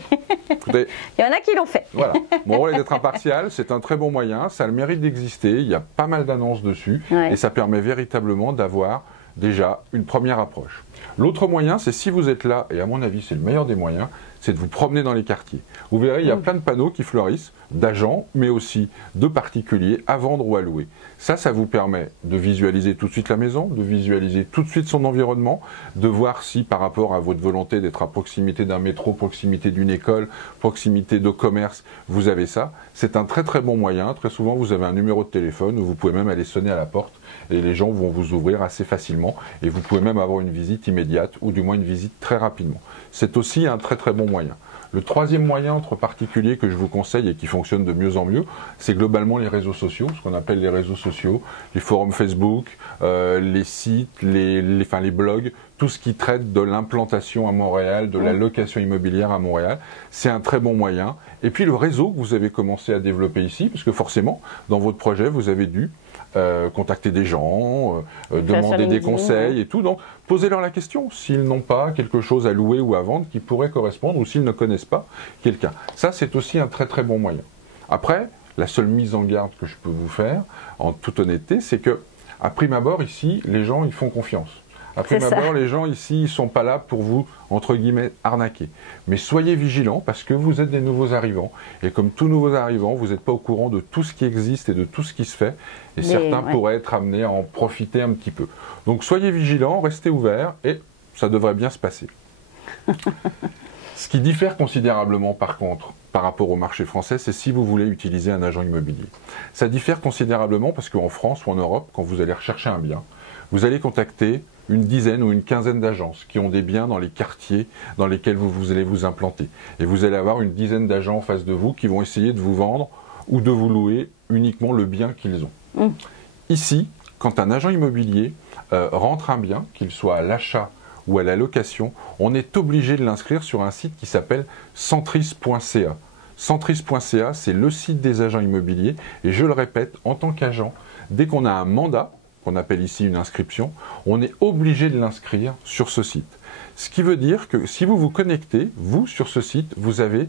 écoutez, il y en a qui l'ont fait. Voilà. Mon rôle est d'être impartial, c'est un très bon moyen, ça a le mérite d'exister, il y a pas mal d'annonces dessus, et ça permet véritablement d'avoir déjà une première approche. L'autre moyen, c'est si vous êtes là, et à mon avis c'est le meilleur des moyens, c'est de vous promener dans les quartiers. Vous verrez, il y a plein de panneaux qui fleurissent, d'agents, mais aussi de particuliers à vendre ou à louer. Ça vous permet de visualiser tout de suite la maison, de visualiser tout de suite son environnement, de voir si par rapport à votre volonté d'être à proximité d'un métro, proximité d'une école, proximité de commerce, vous avez ça. C'est un très très bon moyen. Très souvent, vous avez un numéro de téléphone où vous pouvez même aller sonner à la porte et les gens vont vous ouvrir assez facilement et vous pouvez même avoir une visite immédiate ou du moins une visite très rapidement. C'est aussi un très très bon moyen. Le troisième moyen entre particuliers que je vous conseille et qui fonctionne de mieux en mieux, c'est globalement les réseaux sociaux, ce qu'on appelle les réseaux sociaux, les forums Facebook, les sites, les blogs, tout ce qui traite de l'implantation à Montréal, de la location immobilière à Montréal. C'est un très bon moyen. Et puis le réseau que vous avez commencé à développer ici, parce que forcément, dans votre projet, vous avez dû contacter des gens, demander des conseils et tout. Donc, posez-leur la question s'ils n'ont pas quelque chose à louer ou à vendre qui pourrait correspondre ou s'ils ne connaissent pas quelqu'un. Ça, c'est aussi un très très bon moyen. Après, la seule mise en garde que je peux vous faire, en toute honnêteté, c'est que, à prime abord, ici, les gens, ils font confiance. À prime abord, les gens ici, ils ne sont pas là pour vous, entre guillemets, arnaquer. Mais soyez vigilants parce que vous êtes des nouveaux arrivants. Et comme tous nouveaux arrivants, vous n'êtes pas au courant de tout ce qui existe et de tout ce qui se fait. Et certains pourraient être amenés à en profiter un petit peu. Donc soyez vigilants, restez ouverts et ça devrait bien se passer. Ce qui diffère considérablement, par contre, par rapport au marché français, c'est si vous voulez utiliser un agent immobilier. Ça diffère considérablement parce qu'en France ou en Europe, quand vous allez rechercher un bien, vous allez contacter une dizaine ou une quinzaine d'agences qui ont des biens dans les quartiers dans lesquels vous allez vous implanter. Et vous allez avoir une dizaine d'agents en face de vous qui vont essayer de vous vendre ou de vous louer uniquement le bien qu'ils ont. Ici, quand un agent immobilier rentre un bien, qu'il soit à l'achat ou à la location, on est obligé de l'inscrire sur un site qui s'appelle centris.ca. Centris.ca, c'est le site des agents immobiliers. Et je le répète, en tant qu'agent, dès qu'on a un mandat, qu'on appelle ici une inscription, on est obligé de l'inscrire sur ce site. Ce qui veut dire que si vous vous connectez, vous, sur ce site, vous avez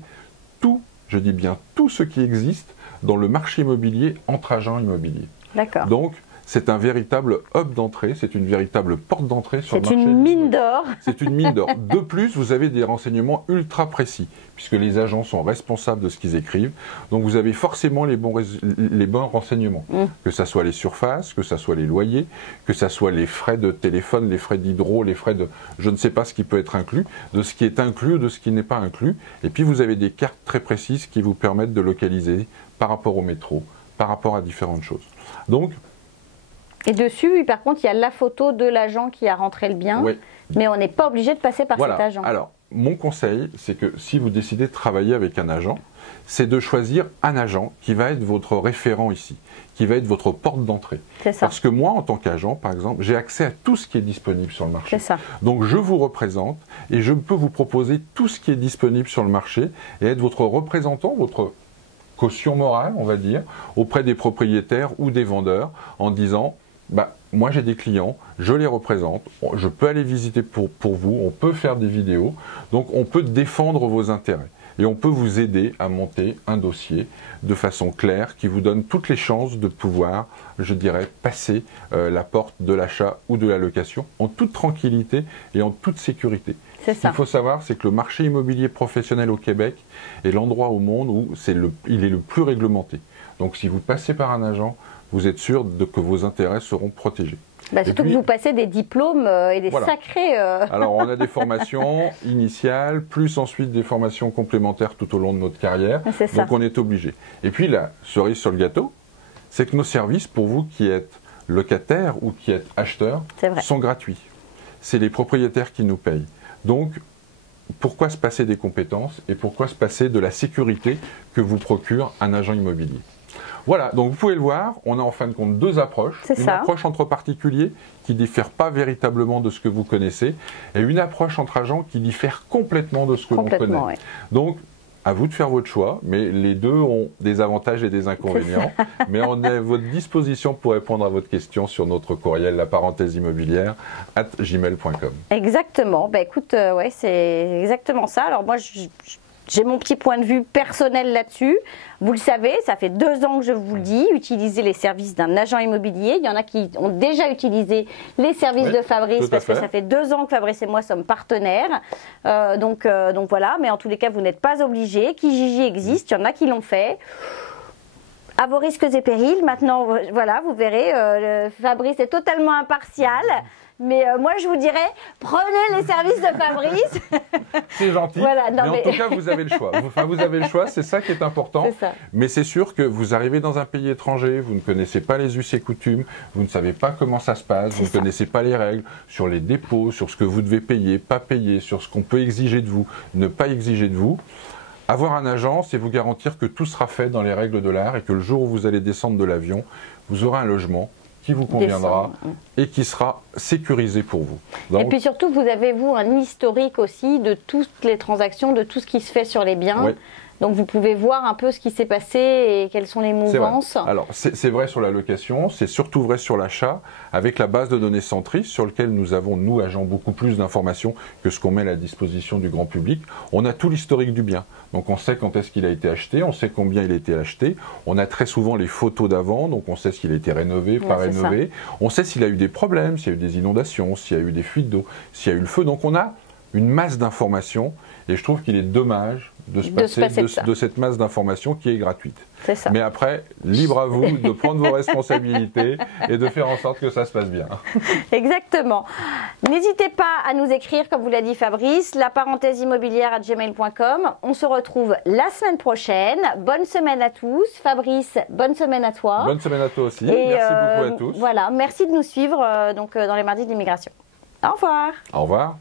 tout, je dis bien tout ce qui existe dans le marché immobilier entre agents immobiliers. D'accord. Donc, c'est un véritable hub d'entrée, c'est une véritable porte d'entrée sur le marché. C'est une mine d'or. C'est une mine d'or. De plus, vous avez des renseignements ultra précis, puisque les agents sont responsables de ce qu'ils écrivent. Donc vous avez forcément les bons renseignements, que ce soit les surfaces, que ce soit les loyers, que ce soit les frais de téléphone, les frais d'hydro, les frais de... je ne sais pas ce qui peut être inclus, de ce qui est inclus ou de ce qui n'est pas inclus. Et puis vous avez des cartes très précises qui vous permettent de localiser par rapport au métro, par rapport à différentes choses. Donc, et dessus, par contre, il y a la photo de l'agent qui a rentré le bien, mais on n'est pas obligé de passer par cet agent. Alors, mon conseil, c'est que si vous décidez de travailler avec un agent, c'est de choisir un agent qui va être votre référent ici, qui va être votre porte d'entrée. Parce que moi, en tant qu'agent, par exemple, j'ai accès à tout ce qui est disponible sur le marché. Donc je vous représente et je peux vous proposer tout ce qui est disponible sur le marché et être votre représentant, votre caution morale, on va dire, auprès des propriétaires ou des vendeurs en disant moi j'ai des clients, je les représente, je peux aller visiter pour vous, on peut faire des vidéos, donc on peut défendre vos intérêts. Et on peut vous aider à monter un dossier de façon claire qui vous donne toutes les chances de pouvoir, je dirais, passer la porte de l'achat ou de la location en toute tranquillité et en toute sécurité. Ce qu'il faut savoir, c'est que le marché immobilier professionnel au Québec est l'endroit au monde où il est le plus réglementé. Donc si vous passez par un agent, vous êtes sûr que vos intérêts seront protégés. Surtout que vous passez des diplômes et des sacrés... Alors, on a des formations initiales, plus ensuite des formations complémentaires tout au long de notre carrière. Donc, on est obligé. Et puis, la cerise sur le gâteau, c'est que nos services, pour vous qui êtes locataire ou qui êtes acheteur, sont gratuits. C'est les propriétaires qui nous payent. Donc, pourquoi se passer des compétences et pourquoi se passer de la sécurité que vous procure un agent immobilier ? Voilà, donc vous pouvez le voir, on a en fin de compte deux approches. Une approche entre particuliers qui ne diffère pas véritablement de ce que vous connaissez et une approche entre agents qui diffère complètement de ce que l'on connaît. Ouais. Donc, à vous de faire votre choix, mais les deux ont des avantages et des inconvénients. Mais on est à votre disposition pour répondre à votre question sur notre courriel laparenthèseimmobilière@gmail.com. Exactement, écoute, c'est exactement ça. Alors moi, j'ai mon petit point de vue personnel là-dessus. Vous le savez, ça fait 2 ans que je vous le dis, utilisez les services d'un agent immobilier. Il y en a qui ont déjà utilisé les services de Fabrice parce que ça fait 2 ans que Fabrice et moi sommes partenaires. Donc voilà, mais en tous les cas, vous n'êtes pas obligés. Kijiji existe, il y en a qui l'ont fait. À vos risques et périls, maintenant, voilà, vous verrez, Fabrice est totalement impartial. Mais moi, je vous dirais, prenez les services de Fabrice. C'est gentil. Voilà, mais en tout cas, vous avez le choix. Vous avez le choix, c'est ça qui est important. Mais c'est sûr que vous arrivez dans un pays étranger, vous ne connaissez pas les us et coutumes, vous ne savez pas comment ça se passe, vous ne connaissez pas les règles sur les dépôts, sur ce que vous devez payer, pas payer, sur ce qu'on peut exiger de vous, ne pas exiger de vous. Avoir un agent, c'est vous garantir que tout sera fait dans les règles de l'art et que le jour où vous allez descendre de l'avion, vous aurez un logement qui vous conviendra et qui sera sécurisé pour vous. Donc, et puis surtout, vous avez, un historique aussi de toutes les transactions, de tout ce qui se fait sur les biens. Oui. Donc vous pouvez voir un peu ce qui s'est passé et quelles sont les mouvances. Alors c'est vrai sur la location, c'est surtout vrai sur l'achat, avec la base de données Centris sur lequel nous avons, nous agents, beaucoup plus d'informations que ce qu'on met à la disposition du grand public. On a tout l'historique du bien. Donc on sait quand est-ce qu'il a été acheté, on sait combien il a été acheté, on a très souvent les photos d'avant, donc on sait s'il a été rénové, pas rénové, on sait s'il a eu des problèmes, s'il y a eu des inondations, s'il y a eu des fuites d'eau, s'il y a eu le feu. Donc on a une masse d'informations et je trouve qu'il est dommage de se passer de cette masse d'informations qui est gratuite. C'est ça. Mais après, libre à vous de prendre vos responsabilités et de faire en sorte que ça se passe bien. Exactement. N'hésitez pas à nous écrire, comme vous l'a dit Fabrice, laparenthèseimmobilière@gmail.com. On se retrouve la semaine prochaine. Bonne semaine à tous. Fabrice, bonne semaine à toi. Bonne semaine à toi aussi. Merci beaucoup à tous. Voilà, merci de nous suivre dans les mardis de l'immigration. Au revoir. Au revoir.